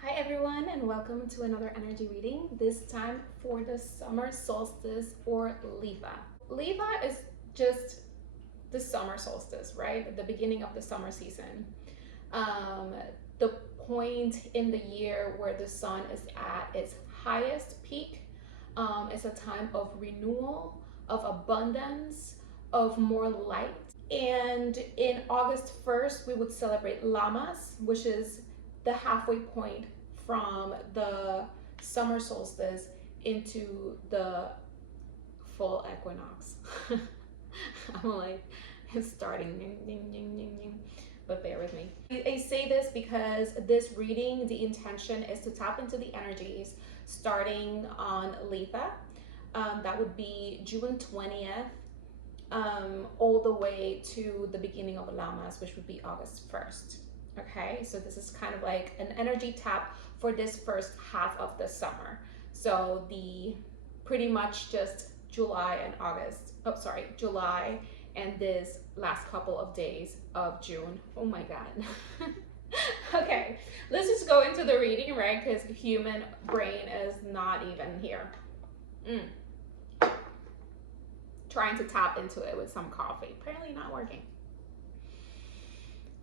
Hi everyone, and welcome to another energy reading, this time for the summer solstice or Litha. Litha is just the summer solstice, right? The beginning of the summer season. The point in the year where the sun is at its highest peak. It's a time of renewal, of abundance, of more light. And in August 1st, we would celebrate Lammas, which is the halfway point from the summer solstice into the full equinox. I'm like, it's starting, ding, ding, ding, ding, ding. But bear with me. I say this because this reading, the intention is to tap into the energies starting on Litha. That would be June 20th, all the way to the beginning of Lammas, which would be August 1st. Okay, so this is kind of like an energy tap for this first half of the summer. So the pretty much just July and August, oh sorry, July and this last couple of days of June. Oh my God. Okay, let's just go into the reading, right? Because human brain is not even here. Trying to tap into it with some coffee. Apparently not working.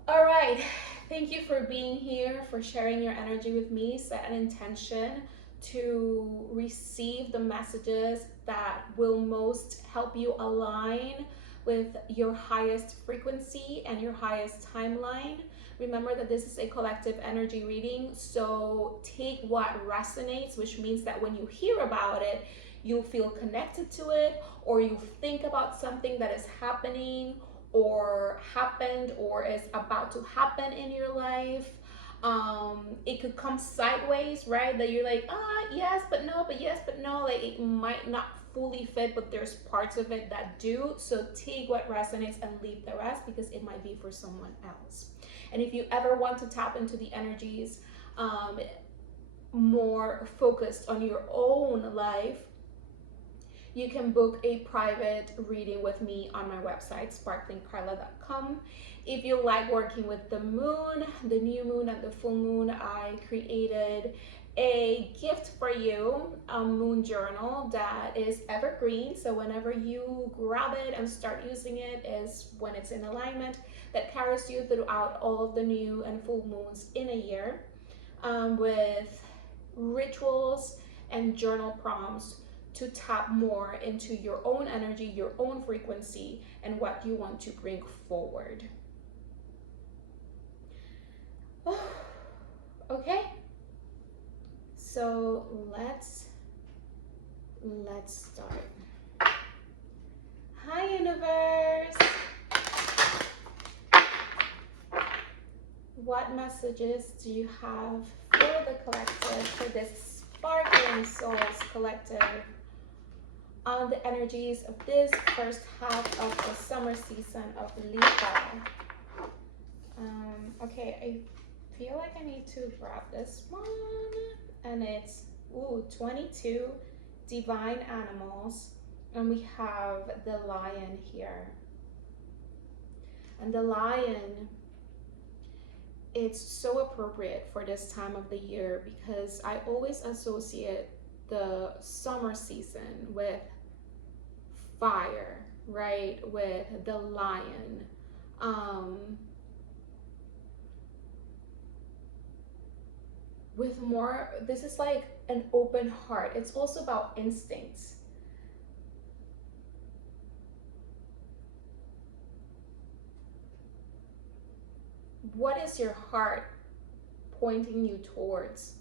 All right, thank you for being here, for sharing your energy with me. Set an intention to receive the messages that will most help you align with your highest frequency and your highest timeline. Remember that this is a collective energy reading, so take what resonates, which means that when you hear about it, you feel connected to it, or you think about something that is happening or happened or is about to happen in your life. It could come sideways, right? That you're like, yes, but no, but yes, but no. Like it might not fully fit, but there's parts of it that do. So take what resonates and leave the rest, because it might be for someone else. And if you ever want to tap into the energies more focused on your own life, you can book a private reading with me on my website, sparklingcarla.com. If you like working with the moon, the new moon and the full moon, I created a gift for you, a moon journal that is evergreen. So whenever you grab it and start using it is when it's in alignment, that carries you throughout all of the new and full moons in a year, with rituals and journal prompts to tap more into your own energy, your own frequency, and what you want to bring forward. Okay, so let's start. Hi universe, what messages do you have for the collective, for this sparkling souls collective, on the energies of this first half of the summer season of Litha? Okay, I feel like I need to grab this one, and it's 22 divine animals, and we have the lion here. And the lion, it's so appropriate for this time of the year because I always associate the summer season with fire, right? With the lion. With more, this is like an open heart. It's also about instincts. What is your heart pointing you towards?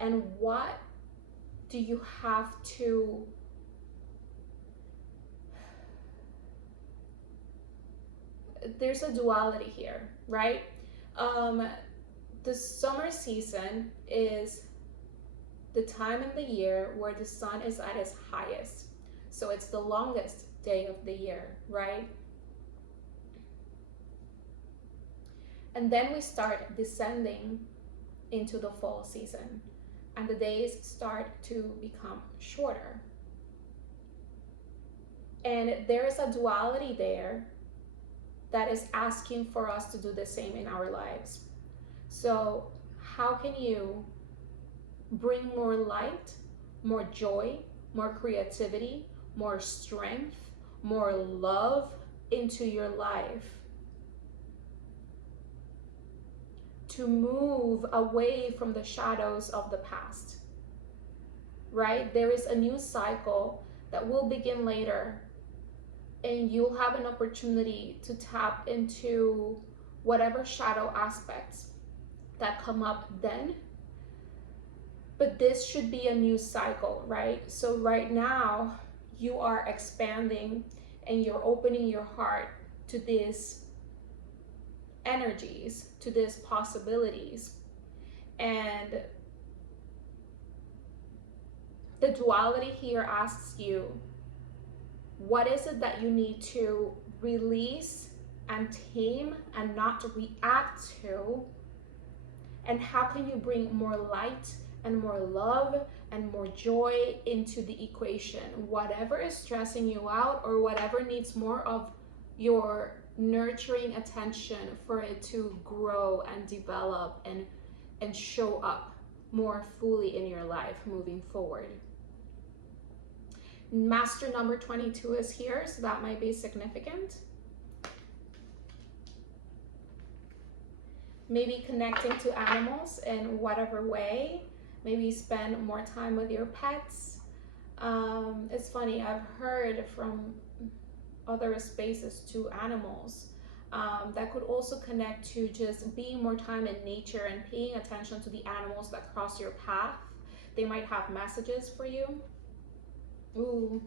And what do you have to there's a duality here, right? The summer season is the time in the year where the sun is at its highest. So it's the longest day of the year, right? And then we start descending into the fall season, and the days start to become shorter. And there is a duality there that is asking for us to do the same in our lives. So how can you bring more light, more joy, more creativity, more strength, more love into your life, to move away from the shadows of the past, right? There is a new cycle that will begin later, and you'll have an opportunity to tap into whatever shadow aspects that come up then. But this should be a new cycle, right? So right now you are expanding and you're opening your heart to these energies, to these possibilities. And the duality here asks you, what is it that you need to release and tame and not react to? And how can you bring more light and more love and more joy into the equation? Whatever is stressing you out or whatever needs more of your nurturing attention for it to grow and develop and show up more fully in your life moving forward. Master number 22 is here, so that might be significant. Maybe connecting to animals in whatever way. Maybe spend more time with your pets. It's funny, I've heard from other spaces to animals that could also connect to just being more time in nature and paying attention to the animals that cross your path. They might have messages for you. Ooh.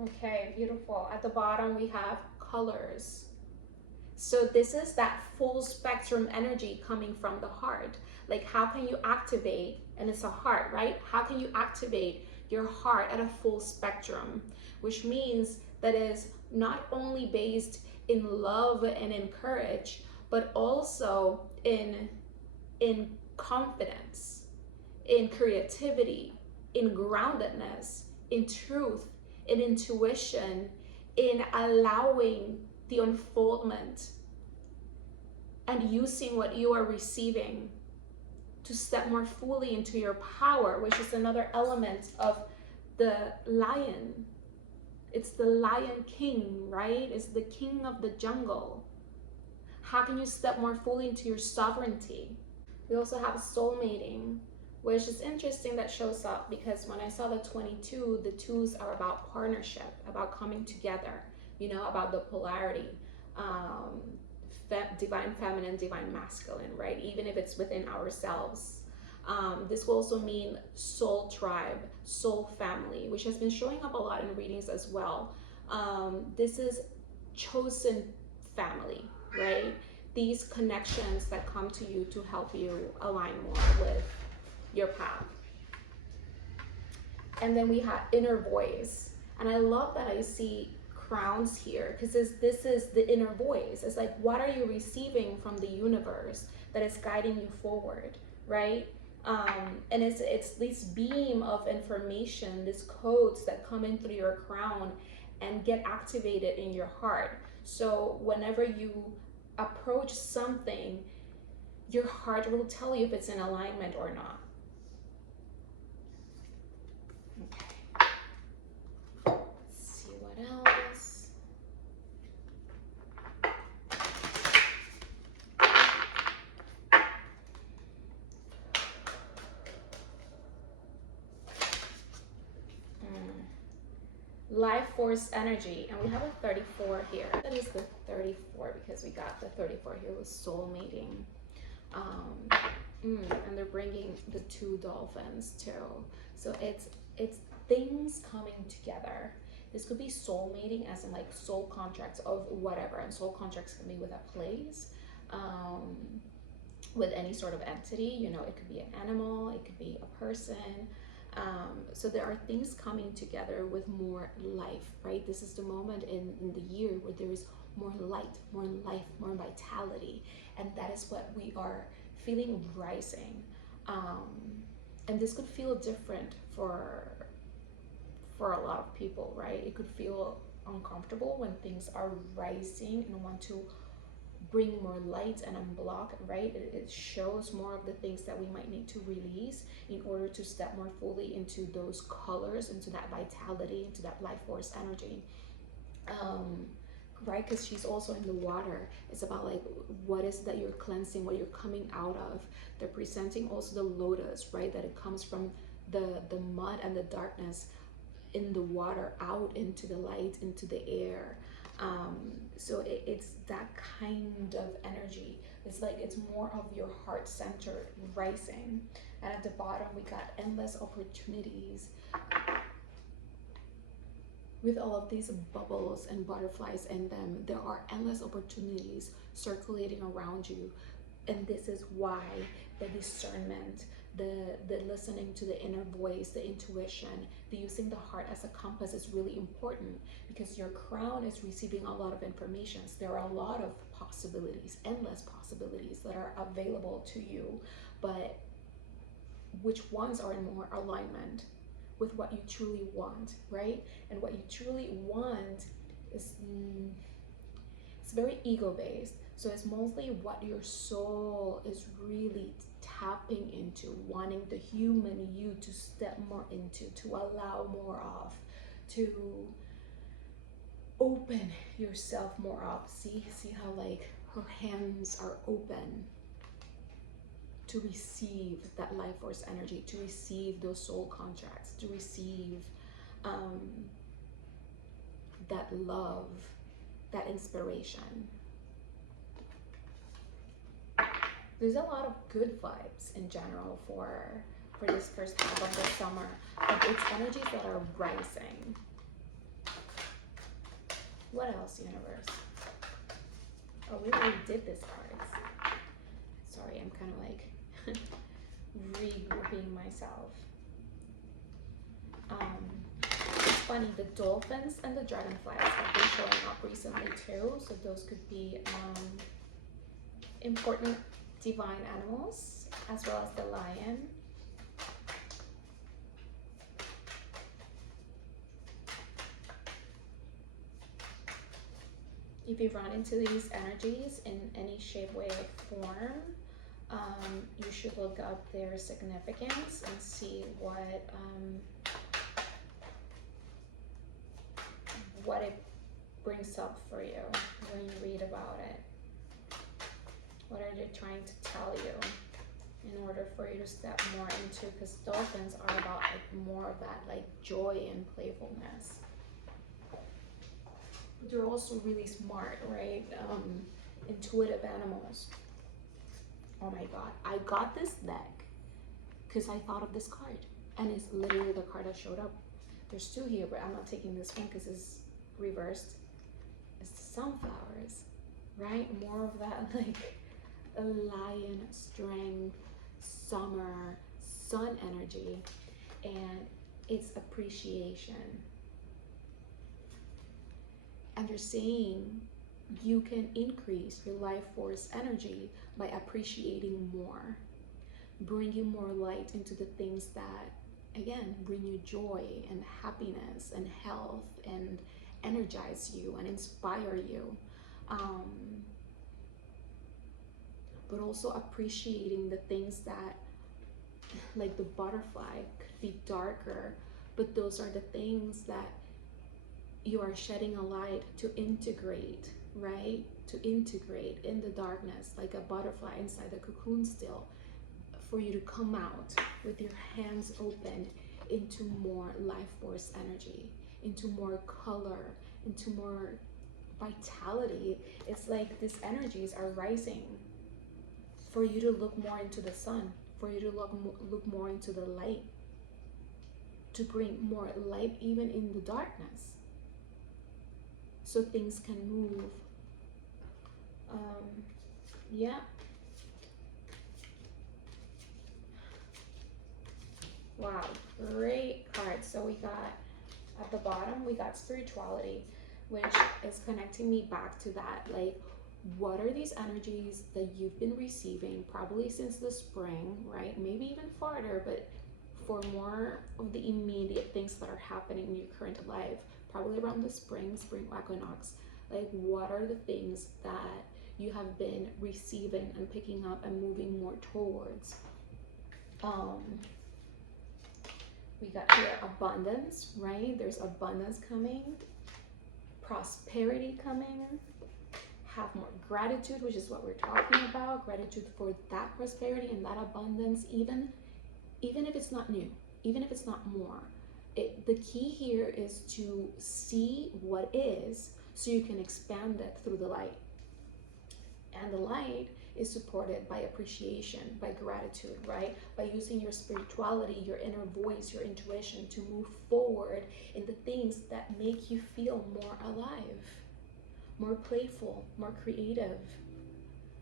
Okay, beautiful. At the bottom we have colors. So this is that full spectrum energy coming from the heart. Like, how can you activate, and it's a heart, right? How can you activate your heart at a full spectrum? Which means that is not only based in love and in courage, but also in confidence, in creativity, in groundedness, in truth, in intuition, in allowing the unfoldment and using what you are receiving to step more fully into your power, which is another element of the lion. It's the lion king, right? It's the king of the jungle. How can you step more fully into your sovereignty? We also have soul mating, which is interesting that shows up because when I saw the 22, the twos are about partnership, about coming together, you know, about the polarity, divine feminine, divine masculine, right? Even if it's within ourselves. This will also mean soul tribe, soul family, which has been showing up a lot in readings as well. This is chosen family, right? These connections that come to you to help you align more with your path. And then we have inner voice. And I love that I see crowns here because this is the inner voice. It's like, what are you receiving from the universe that is guiding you forward, right? And it's this beam of information, these codes that come in through your crown and get activated in your heart. So whenever you approach something, your heart will tell you if it's in alignment or not. Okay. Let's see what else. Life force energy, and we have a 34 here. That is the 34 because we got the 34 here with soul mating. And they're bringing the 2 dolphins too. So it's things coming together. This could be soul mating, as in like soul contracts of whatever, and soul contracts can be with a place, with any sort of entity. You know, it could be an animal, it could be a person. So there are things coming together with more life, right? This is the moment in the year where there is more light, more life, more vitality, and that is what we are feeling rising. And this could feel different for a lot of people, right? It could feel uncomfortable, when things are rising and want to bring more light and unblock, right? It shows more of the things that we might need to release in order to step more fully into those colors, into that vitality, into that life force energy. Right, because she's also in the water. It's about like what is that you're cleansing, what you're coming out of. They're presenting also the lotus, right, that it comes from the mud and the darkness in the water out into the light, into the air. So it's that kind of energy. It's like it's more of your heart centered rising. And at the bottom we got endless opportunities with all of these bubbles and butterflies in them. There are endless opportunities circulating around you. And this is why the discernment, the listening to the inner voice, the intuition, the using the heart as a compass is really important, because your crown is receiving a lot of information. There are a lot of possibilities, endless possibilities that are available to you, but which ones are in more alignment with what you truly want, right? And what you truly want is it's very ego-based. So it's mostly what your soul is really tapping into, wanting the human you to step more into, to allow more of, to open yourself more up. See how like her hands are open to receive that life force energy, to receive those soul contracts, to receive that love, that inspiration. There's a lot of good vibes in general for this first half of the summer, but it's energies that are rising. What else, universe? Oh, we already did this cards. Sorry, I'm kind of like regrouping myself. It's funny, the dolphins and the dragonflies have been showing up recently too, so those could be important divine animals, as well as the lion. If you run into these energies in any shape, way, or form, you should look up their significance and see what it brings up for you when you read about it. What are they trying to tell you in order for you to step more into, because dolphins are about like more of that like joy and playfulness. But they're also really smart, right? Intuitive animals. Oh my god, I got this deck because I thought of this card, and it's literally the card that showed up. There's two here, but I'm not taking this one because it's reversed. It's the sunflowers, right? More of that like a lion strength, summer, sun energy, and it's appreciation. And you're saying you can increase your life force energy by appreciating more, bringing more light into the things that, again, bring you joy and happiness and health and energize you and inspire you. But also appreciating the things that, like the butterfly, could be darker, but those are the things that you are shedding a light to integrate, right? To integrate in the darkness, like a butterfly inside the cocoon still, for you to come out with your hands open into more life force energy, into more color, into more vitality. It's like these energies are rising for you to look more into the sun, for you to look more into the light, to bring more light even in the darkness, so things can move. Yeah. Wow, great card. So we got, at the bottom, we got spirituality, which is connecting me back to that, like, what are these energies that you've been receiving probably since the spring, right? Maybe even farther, but for more of the immediate things that are happening in your current life, probably around the spring equinox. Like, what are the things that you have been receiving and picking up and moving more towards? We got here abundance, right? There's abundance coming, prosperity coming, have more gratitude, which is what we're talking about. Gratitude for that prosperity and that abundance, even if it's not new, even if it's not more. The key here is to see what is so you can expand it through the light. And the light is supported by appreciation, by gratitude, right? By using your spirituality, your inner voice, your intuition to move forward in the things that make you feel more alive, more playful, more creative,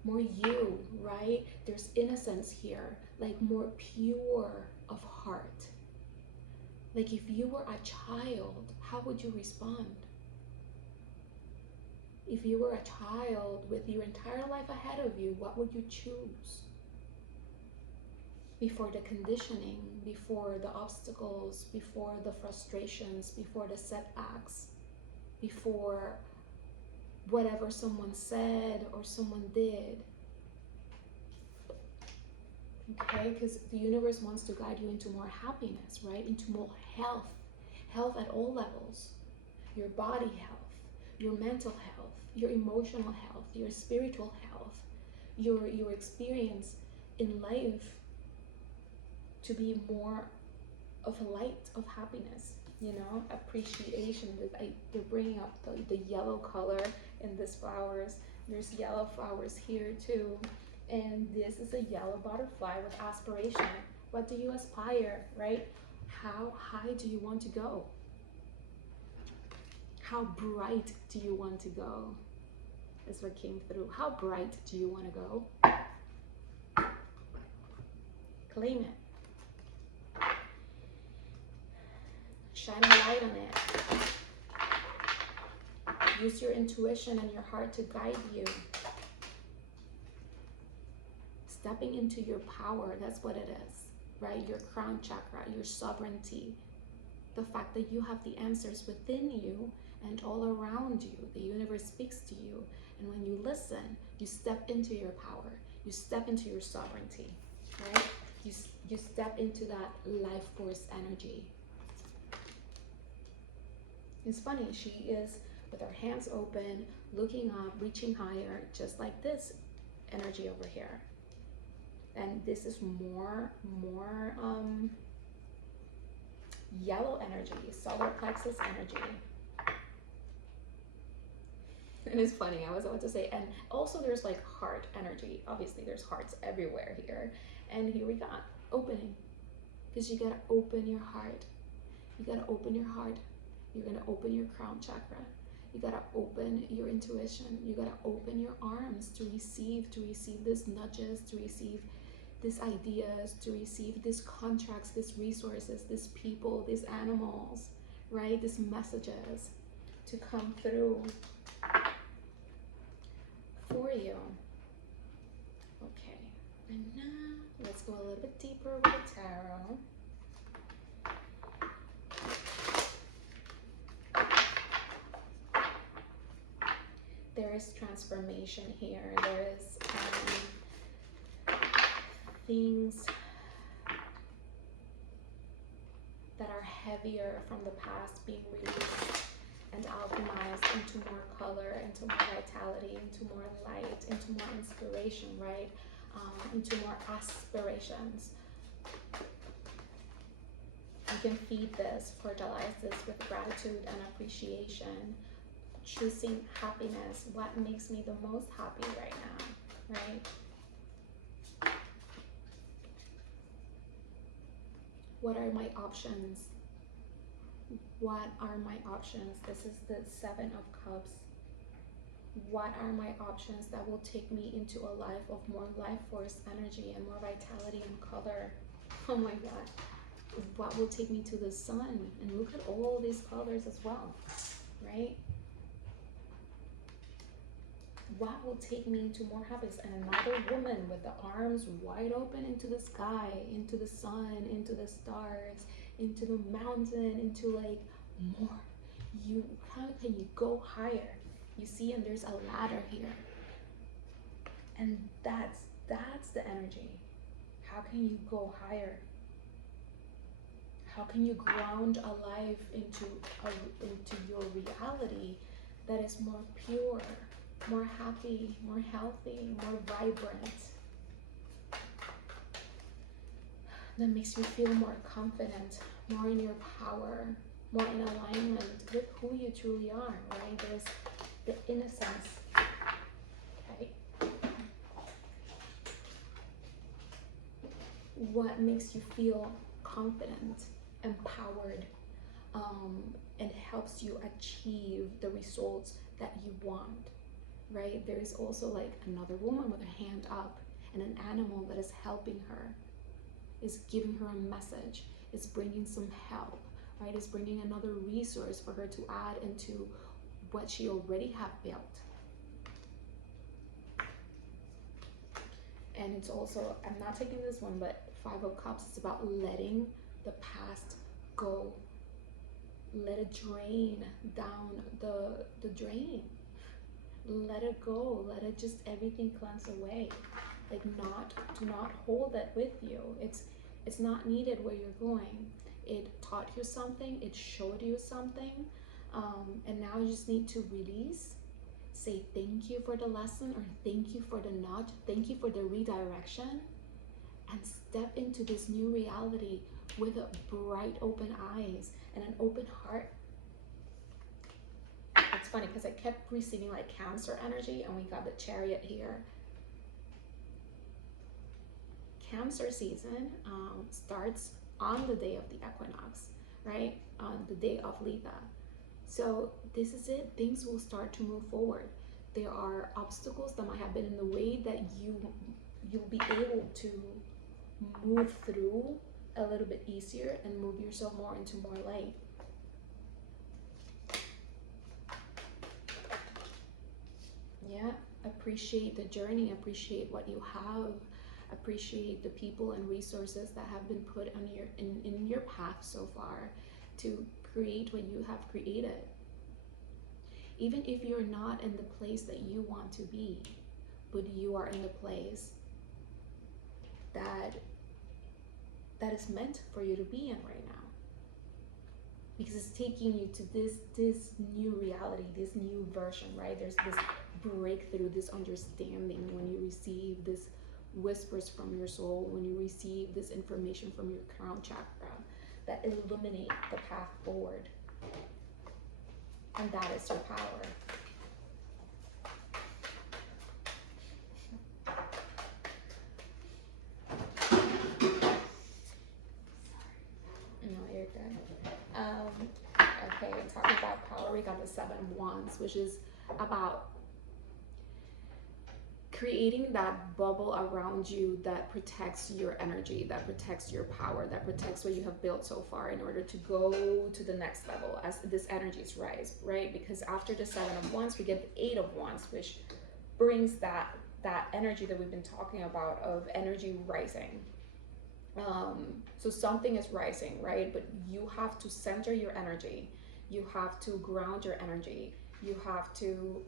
more you, right? There's innocence here, like more pure of heart. Like if you were a child, how would you respond? If you were a child with your entire life ahead of you, what would you choose? Before the conditioning, before the obstacles, before the frustrations, before the setbacks, before whatever someone said or someone did. Okay, because the universe wants to guide you into more happiness, right? Into more health. Health at all levels. Your body health, your mental health, your emotional health, your spiritual health, your experience in life to be more of a light of happiness, you know, appreciation. They're bringing up the yellow color in these flowers. There's yellow flowers here too. And this is a yellow butterfly with aspiration. What do you aspire, right? How high do you want to go? How bright do you want to go? Is what came through. How bright do you want to go? Claim it. Shine a light on it. Use your intuition and your heart to guide you. Stepping into your power, that's what it is, right? Your crown chakra, your sovereignty. The fact that you have the answers within you and all around you. The universe speaks to you. And when you listen, you step into your power. You step into your sovereignty, right? You step into that life force energy. It's funny, she is with her hands open, looking up, reaching higher, just like this energy over here. And this is more yellow energy, solar plexus energy. And it's funny, I was about to say, and also there's like heart energy. Obviously there's hearts everywhere here. And here we got opening, because you gotta open your heart. You gotta open your heart. You're gonna open your crown chakra. You gotta open your intuition. You gotta open your arms to receive these nudges, to receive these ideas, to receive these contracts, these resources, these people, these animals, right? These messages to come through for you. Okay, and now let's go a little bit deeper with the tarot. There is transformation here. There is things that are heavier from the past being released and alchemized into more color, into more vitality, into more light, into more inspiration, right? Into more aspirations. You can feed this, fertilize this with gratitude and appreciation. Choosing happiness. What makes me the most happy right now, right? What are my options? What are my options? This is the Seven of Cups. What are my options that will take me into a life of more life force energy and more vitality and color? Oh my God. What will take me to the sun? And look at all these colors as well, right? What will take me into more happiness? And another woman with the arms wide open into the sky, into the sun, into the stars, into the mountain, into like more. how can you go higher? You see, and there's a ladder here. And that's the energy. How can you go higher? How can you ground a life into your reality that is more pure, more happy, more healthy, more vibrant? That makes you feel more confident, more in your power, more in alignment with who you truly are, right? There's the innocence. Okay. What makes you feel confident, empowered, and helps you achieve the results that you want, right? There is also like another woman with her hand up and an animal that is helping her, is giving her a message, is bringing some help, right? Is bringing another resource for her to add into what she already have built. And it's also, I'm not taking this one, but Five of Cups is about letting the past go. Let it drain down the drain. Let it go. Let it just, everything cleanse away. Like do not hold that with you. It's not needed where you're going. It taught you something. It showed you something. And now you just need to release. Say thank you for the lesson, or thank you for the nudge. Thank you for the redirection. And step into this new reality with a bright open eyes and an open heart. It's funny because I kept receiving like Cancer energy, and we got the Chariot here. Cancer season starts on the day of the equinox, right? On the day of Litha. So this is it. Things will start to move forward. There are obstacles that might have been in the way that you'll be able to move through a little bit easier and move yourself more into more light. Yeah, appreciate the journey, appreciate what you have, appreciate the people and resources that have been put on in your path so far to create what you have created. Even if you're not in the place that you want to be, but you are in the place that is meant for you to be in right now, because it's taking you to this new reality, this new version, right? There's this breakthrough, this understanding when you receive this whispers from your soul, when you receive this information from your crown chakra that illuminate the path forward. And that is your power. No, you're good. Okay, talking about power, we got the Seven of Wands, which is about creating that bubble around you that protects your energy, that protects your power, that protects what you have built so far in order to go to the next level as this energies rise, right? Because after the Seven of Wands, we get the Eight of Wands, which brings that energy that we've been talking about of energy rising. So something is rising, right? But you have to center your energy. You have to ground your energy. You have to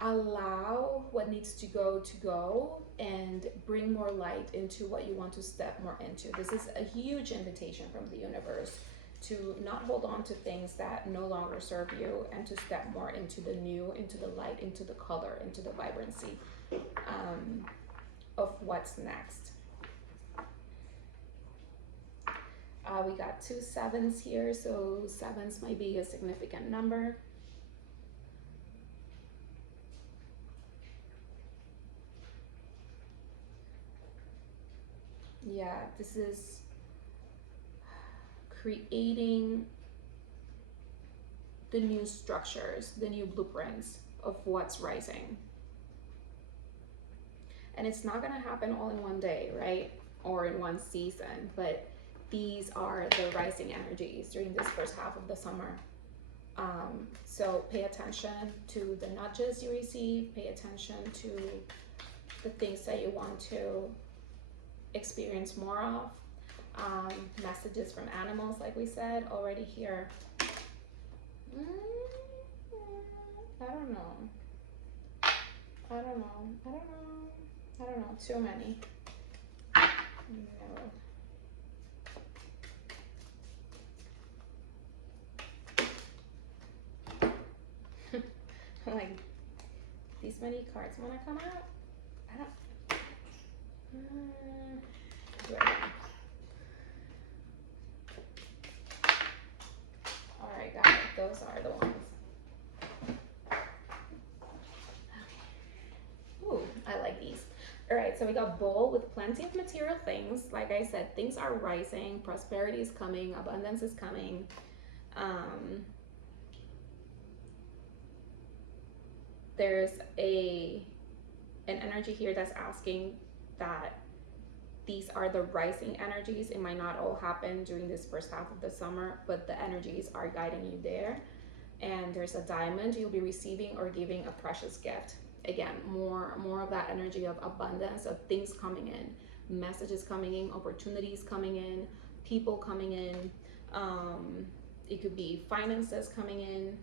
allow what needs to go and bring more light into what you want to step more into. This is a huge invitation from the universe to not hold on to things that no longer serve you, and to step more into the new, into the light, into the color, into the vibrancy of what's next. We got 2 sevens here, so sevens might be a significant number. Yeah, this is creating the new structures, the new blueprints of what's rising. And it's not gonna happen all in one day, right? Or in one season, but these are the rising energies during this first half of the summer. So pay attention to the nudges you receive, pay attention to the things that you want to experience more of. Messages from animals, like we said already here. I don't know. I don't know. I don't know. I don't know. Too many. No. Like, these many cards want to come out? I don't. Right. Alright, got it. Those are the ones. Ooh, I like these. Alright, so we got bowl with plenty of material things. Like I said, things are rising, prosperity is coming, abundance is coming. There's an energy here that's asking that these are the rising energies. It might not all happen during this first half of the summer, but the energies are guiding you there. And there's a diamond. You'll be receiving or giving a precious gift. Again, more of that energy of abundance, of things coming in, messages coming in, opportunities coming in, people coming in. It could be finances coming in.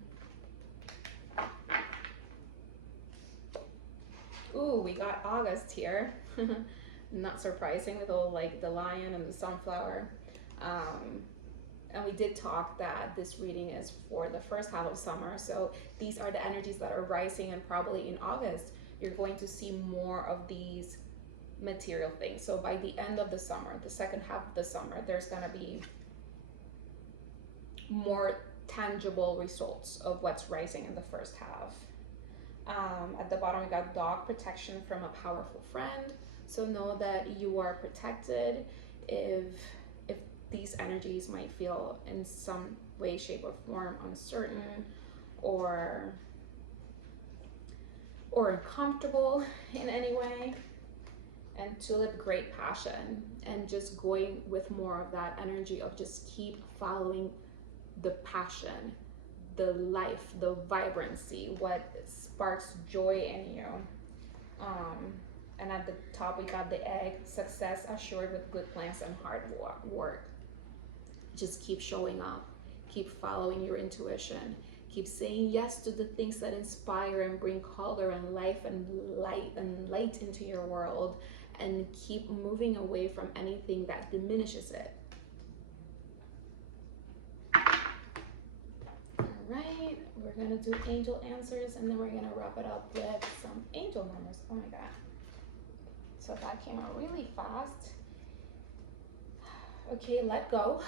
Ooh, we got August here. Not surprising with all like the lion and the sunflower. And we did talk that this reading is for the first half of summer. So these are the energies that are rising, and probably in August, you're going to see more of these material things. So by the end of the summer, the second half of the summer, there's gonna be more tangible results of what's rising in the first half. At the bottom, we got dog protection from a powerful friend. So know that you are protected. If these energies might feel in some way, shape, or form uncertain or uncomfortable in any way. And tulip, great passion, and just going with more of that energy of just keep following the passion, the life, the vibrancy, what sparks joy in you. And at the top, we got the egg, success assured with good plans and hard work. Just keep showing up, keep following your intuition, keep saying yes to the things that inspire and bring color and life and light into your world, and keep moving away from anything that diminishes it. All right, we're gonna do angel answers, and then we're gonna wrap it up with some angel numbers. Oh my God. So that came out really fast. Okay, let go.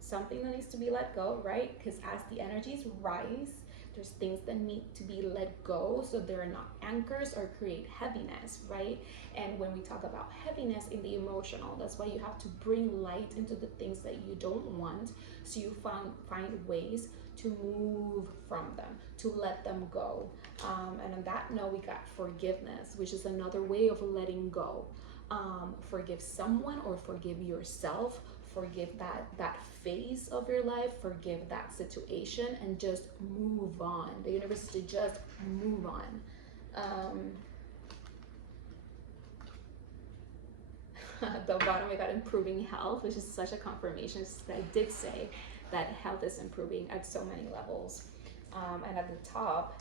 Something that needs to be let go, right? Because as the energies rise, there's things that need to be let go so they're not anchors or create heaviness, right? And when we talk about heaviness in the emotional, that's why you have to bring light into the things that you don't want, so you find ways to move from them, to let them go. And on that note, we got forgiveness, which is another way of letting go. Forgive someone or forgive yourself. Forgive that phase of your life, forgive that situation, and just move on. The universe to just move on. At the bottom, we got improving health, which is such a confirmation. I did say that health is improving at so many levels. And at the top,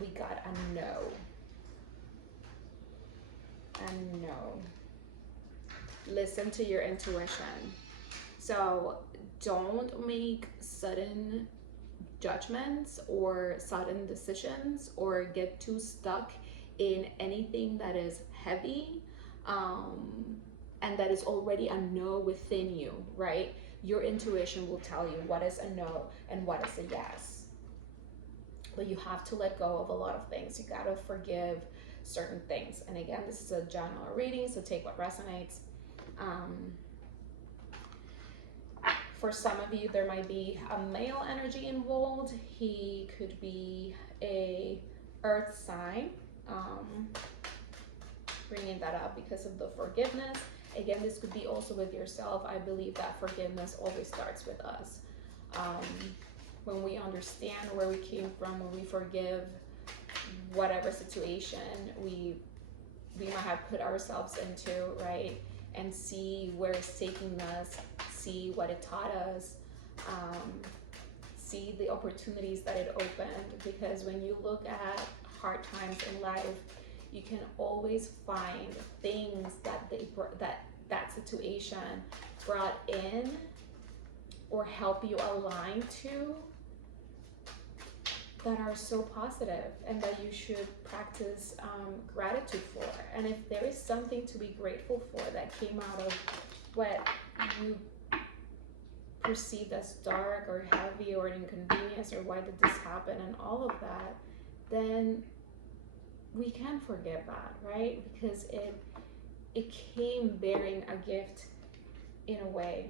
we got a no. A no. Listen to your intuition. So don't make sudden judgments or sudden decisions or get too stuck in anything that is heavy and that is already a no within you, right? Your intuition will tell you what is a no and what is a yes. But you have to let go of a lot of things. You gotta forgive certain things. And again, this is a general reading, so take what resonates. For some of you, there might be a male energy involved. He could be a earth sign. Bringing that up because of the forgiveness. Again, this could be also with yourself. I believe that forgiveness always starts with us. When we understand where we came from, when we forgive whatever situation we might have put ourselves into, right? And see where it's taking us, see what it taught us, see the opportunities that it opened, because when you look at hard times in life, you can always find things that that situation brought in or help you align to that are so positive, and that you should practice gratitude for. And if there is something to be grateful for that came out of what you perceived as dark or heavy or an inconvenience, or why did this happen and all of that, then we can forgive that, right? Because it came bearing a gift in a way.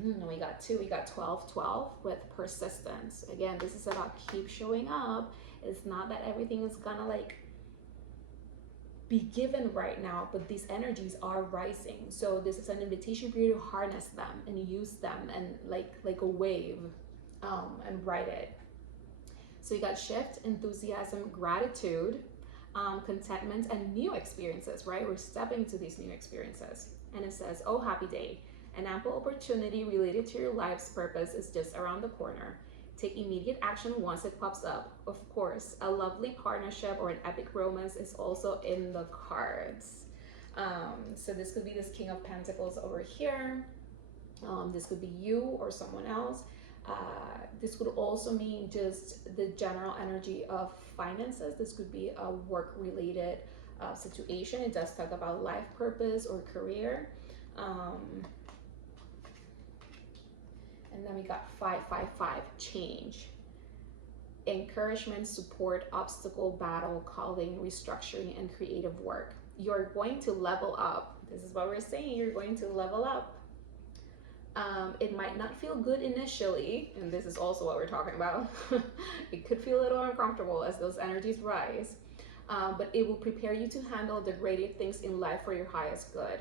We got 2, we got 12, 12 with persistence. Again, this is about keep showing up. It's not that everything is gonna like be given right now, but these energies are rising. So this is an invitation for you to harness them and use them, and like a wave, and ride it. So you got shift, enthusiasm, gratitude, contentment, and new experiences, right? We're stepping into these new experiences. And it says, oh, happy day. An ample opportunity related to your life's purpose is just around the corner. Take immediate action once it pops up. Of course, a lovely partnership or an epic romance is also in the cards. So this could be this King of Pentacles over here. This could be you or someone else. This could also mean just the general energy of finances. This could be a work-related situation. It does talk about life purpose or career. And then we got 555, change. Encouragement, support, obstacle, battle, calling, restructuring, and creative work. You're going to level up. This is what we're saying. You're going to level up. It might not feel good initially, and this is also what we're talking about. It could feel a little uncomfortable as those energies rise, but it will prepare you to handle the greater things in life for your highest good.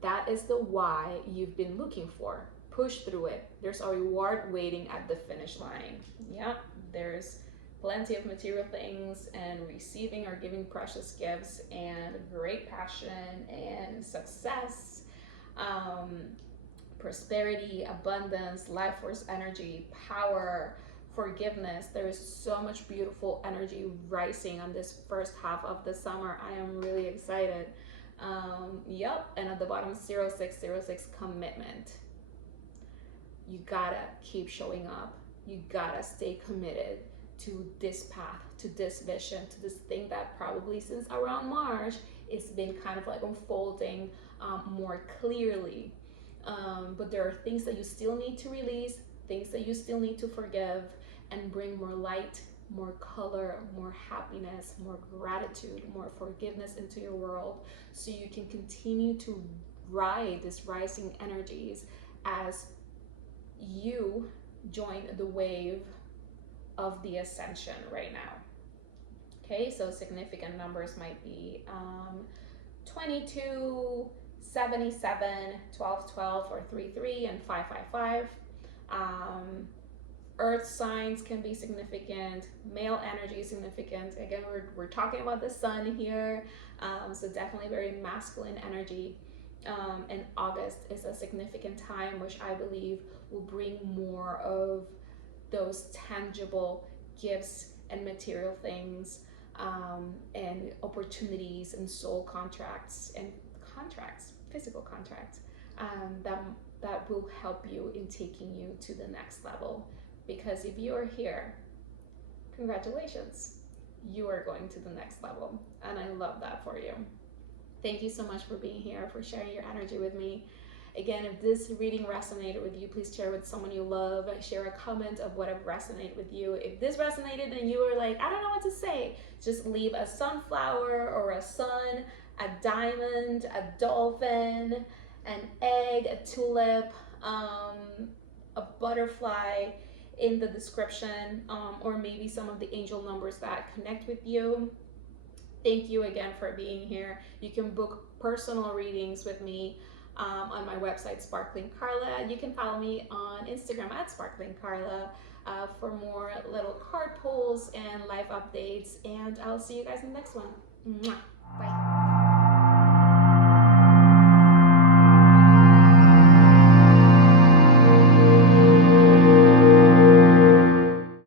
That is the why you've been looking for. Push through it. There's a reward waiting at the finish line. Yeah, there's plenty of material things and receiving or giving precious gifts and great passion and success, prosperity, abundance, life force energy, power, forgiveness. There is so much beautiful energy rising on this first half of the summer. I am really excited. Yep, and at the bottom, 0606, commitment. You gotta keep showing up. You gotta stay committed to this path, to this vision, to this thing that probably since around March, it's been kind of like unfolding more clearly. But there are things that you still need to release, things that you still need to forgive, and bring more light, more color, more happiness, more gratitude, more forgiveness into your world, so you can continue to ride these rising energies as you join the wave of the ascension right now. Okay, so significant numbers might be 22, 77, 12, 12, or 3, 3, and 5, 5, 5. Earth signs can be significant. Male energy is significant. Again, we're talking about the sun here, so definitely very masculine energy. And August is a significant time, which I believe will bring more of those tangible gifts and material things, and opportunities and soul contracts and physical contracts, that will help you in taking you to the next level. Because if you are here, congratulations, you are going to the next level, and I love that for you. Thank you so much for being here, for sharing your energy with me. Again, if this reading resonated with you, please share with someone you love. Share a comment of what have resonated with you. If this resonated and you were like, I don't know what to say, just leave a sunflower or a sun, a diamond, a dolphin, an egg, a tulip, a butterfly in the description, or maybe some of the angel numbers that connect with you. Thank you again for being here. You can book personal readings with me on my website, Sparkling Carla. You can follow me on Instagram at Sparkling Carla for more little card pulls and life updates. And I'll see you guys in the next one. Mwah. Bye.